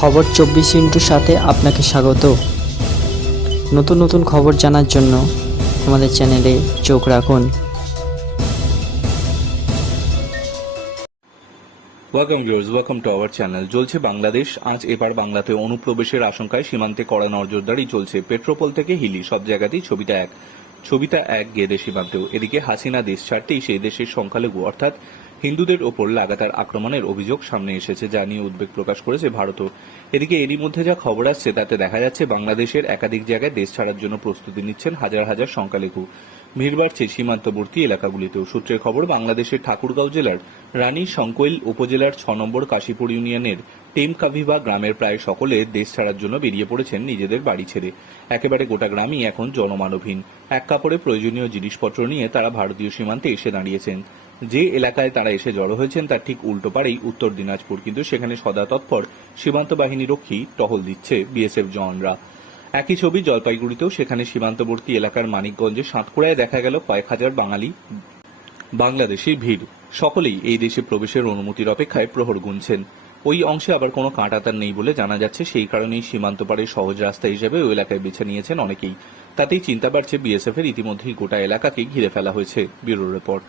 খবর চব্বিশ ইন্টুর সাথে আপনাকে স্বাগত। নতুন নতুন খবর জানার জন্য আমাদের চ্যানেলে চোখ রাখুন। Welcome viewers, welcome to our channel. চলছে বাংলাদেশ। আজ এবার বাংলাতে অনুপ্রবেশের আশঙ্কায় সীমান্তে কড়া নজরদারি চলছে। পেট্রোপোল থেকে হিলি, সব জায়গাতেই ছবিটা এক। ছবিটা এক গেদে সীমান্তেও। এদিকে হাসিনা দেশ ছাড়তেই সেই দেশের সংখ্যালঘু, অর্থাৎ হিন্দুদের ওপর লাগাতার আক্রমণের অভিযোগ সামনে এসেছে, যা নিয়ে উদ্বেগ প্রকাশ করেছে ভারতও। এদিকে এরই মধ্যে যা খবর আসছে, তাতে দেখা যাচ্ছে বাংলাদেশের একাধিক জায়গায় দেশ ছাড়ার জন্য প্রস্তুতি নিচ্ছেন হাজার হাজার সংখ্যালঘু। ভিড় বাড়ছে সীমান্তবর্তী এলাকাগুলিতেও। সূত্রের খবর, বাংলাদেশের ঠাকুরগাঁও জেলার রানী শঙ্কৈল উপজেলার ছ নম্বর কাশীপুর ইউনিয়নের টেমকাভিবা গ্রামের প্রায় সকলে দেশ ছাড়ার জন্য বেরিয়ে পড়েছেন নিজেদের বাড়ি ছেড়ে। একেবারে গোটা গ্রামই এখন জনমানবহীন। এক কাপড়ে প্রয়োজনীয় জিনিসপত্র নিয়ে তারা ভারতীয় সীমান্তে এসে দাঁড়িয়েছেন। যে এলাকায় তারা এসে জড়ো হয়েছেন, তার ঠিক উল্টো পারেই উত্তর দিনাজপুর, কিন্তু সেখানে সদা তৎপর সীমান্ত বাহিনী রক্ষী টহল দিচ্ছে বিএসএফ জওয়ানরা। একই ছবি জলপাইগুড়িতেও, সেখানে সীমান্তবর্তী এলাকার মানিকগঞ্জে সাতক্ষীরায় দেখা গেল কয়েক হাজার বাঙালি বাংলাদেশি ভিড়। সকলেই এই দেশে প্রবেশের অনুমতির অপেক্ষায় প্রহর গুনছেন। ওই অংশে আবার কোনো কাঁটাতার নেই বলে জানা যাচ্ছে, সেই কারণেই সীমান্ত পারে সহজ রাস্তা হিসেবে ওই এলাকায় বেছে নিয়েছেন অনেকেই। তাতেই চিন্তা বাড়ছে বিএসএফ এর ইতিমধ্যেই গোটা এলাকাকে ঘিরে ফেলা হয়েছে, ব্যুরো রিপোর্ট।